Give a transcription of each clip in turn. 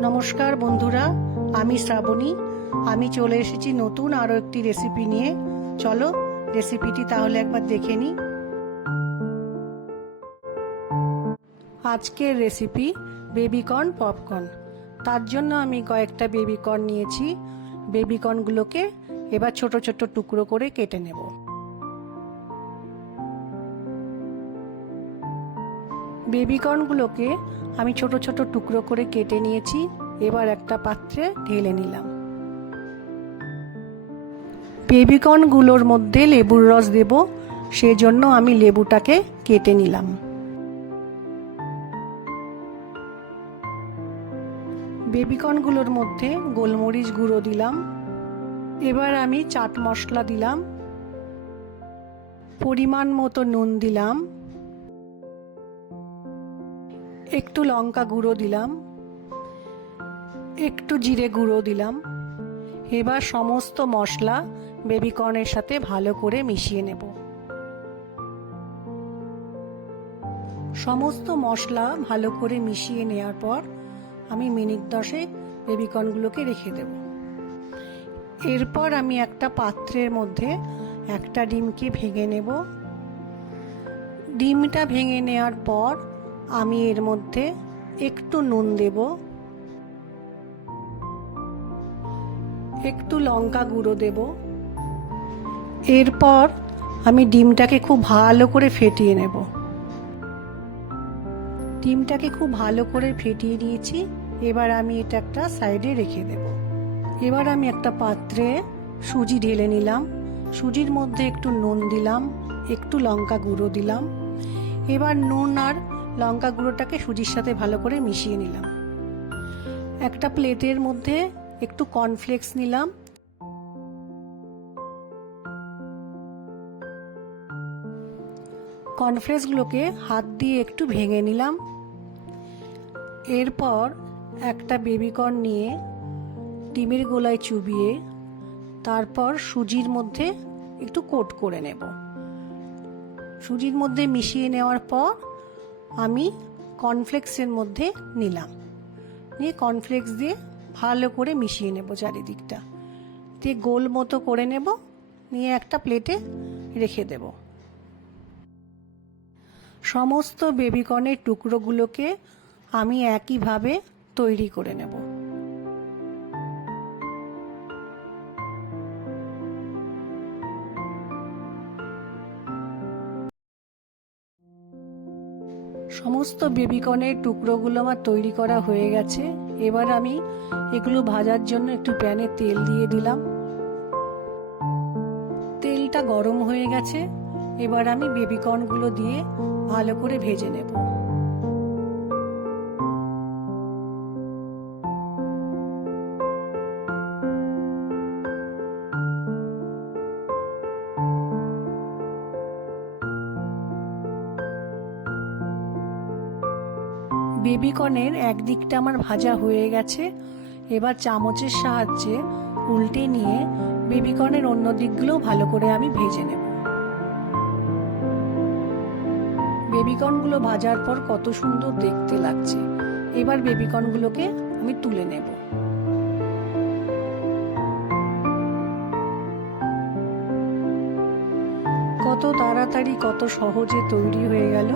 নমস্কার বন্ধুরা, আমি শ্রাবণী। আমি চলে এসেছি নতুন আরও একটি রেসিপি নিয়ে। চলো রেসিপিটি তাহলে একবার দেখে নিই। আজকের রেসিপি বেবিকর্ন পপকর্ন। তার জন্য আমি কয়েকটা বেবিকর্ন নিয়েছি। বেবিকর্নগুলোকে এবার ছোট ছোট টুকরো করে কেটে নেব। বেবিকর্নগুলোকে আমি ছোট ছোট টুকরো করে কেটে নিয়েছি, এবার একটা পাত্রে ঢেলে নিলাম। বেবিকর্নগুলোর মধ্যে লেবুর রস দেব, সেজন্য আমি লেবুটাকে কেটে নিলাম। বেবিকর্নগুলোর মধ্যে গোলমরিচ গুঁড়ো দিলাম, এবার আমি চাট মশলা দিলাম, পরিমাণ মতো নুন দিলাম। একটু লঙ্কা গুঁড়ো দিলাম, একটু জিরে গুঁড়ো দিলাম। এবার সমস্ত মশলা বেবিকর্নের সাথে ভালো করে মিশিয়ে নেব। সমস্ত মশলা ভালো করে মিশিয়ে নেওয়ার পর আমি মিনিট দশে বেবিকর্নগুলোকে রেখে দেব। এরপর আমি একটা পাত্রের মধ্যে একটা ডিমকে ভেঙে নেব। ডিমটা ভেঙে নেওয়ার পর আমি এর মধ্যে একটু নুন দেব। একটু লঙ্কা গুঁড়ো দেব। এরপর আমি ডিমটাকে খুব ভালো করে ফেটিয়ে নেব। ডিমটাকে খুব ভালো করে ফেটিয়ে নিয়েছি। এবার আমি এটা একটা সাইডে রেখে দেব। এবার আমি একটা পাত্রে সুজি ঢেলে নিলাম। সুজির মধ্যে একটু নুন দিলাম, একটু লঙ্কা গুঁড়ো দিলাম। এবার নুন আর লঙ্কা গুঁড়োটাকে সুজির সাথে ভালো করে মিশিয়ে নিলাম। একটা প্লেটের মধ্যে একটু কর্নফ্লেক্স নিলাম। কর্নফ্লেক্সগুলোকে হাত দিয়ে একটু ভেঙে নিলাম। এরপর একটা বেবিকর্ন নিয়ে ডিমের গোলায় চুবিয়ে তারপর সুজির মধ্যে একটু কোট করে নেব। সুজির মধ্যে মিশিয়ে নেওয়ার পর আমি কর্নফ্লেক্সের মধ্যে নিলাম। নিয়ে কর্নফ্লেক্স দিয়ে ভালো করে মিশিয়ে নেব চারিদিকটা। দিয়ে গোল মতো করে নেব। নিয়ে একটা প্লেটে রেখে দেব। সমস্ত বেবিকনের টুকরোগুলোকে আমি একইভাবে তৈরি করে নেব। সমস্ত বেবিকনের টুকরোগুলো আমার তৈরি করা হয়ে গেছে। এবার আমি এগুলো ভাজার জন্য একটু প্যানে তেল দিয়ে দিলাম। তেলটা গরম হয়ে গেছে। এবার আমি বেবিকর্নগুলো দিয়ে ভালো করে ভেজে নেব। বেবিকর্নের একদিকটা আমার ভাজা হয়ে গেছে। এবার চামচের সাহায্যে উল্টে নিয়ে বেবিকর্নের অন্য দিকগুলোও ভালো করে আমি ভেজে নেব। বেবিকর্নগুলো ভাজার পর কত সুন্দর দেখতে লাগছে। এবার বেবিকর্নগুলোকে আমি তুলে নেব। কত তাড়াতাড়ি, কত সহজে তৈরি হয়ে গেল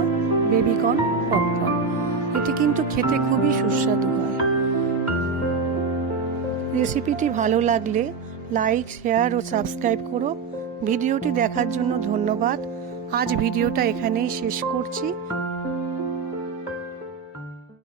বেবিকর্ন পপকর্ন। এটি কিন্তু খেতে খুবই সুস্বাদু হয়। রেসিপিটি ভালো লাগলে লাইক, শেয়ার ও সাবস্ক্রাইব করো। ভিডিওটি দেখার জন্য ধন্যবাদ। আজ ভিডিওটা এখানেই শেষ করছি।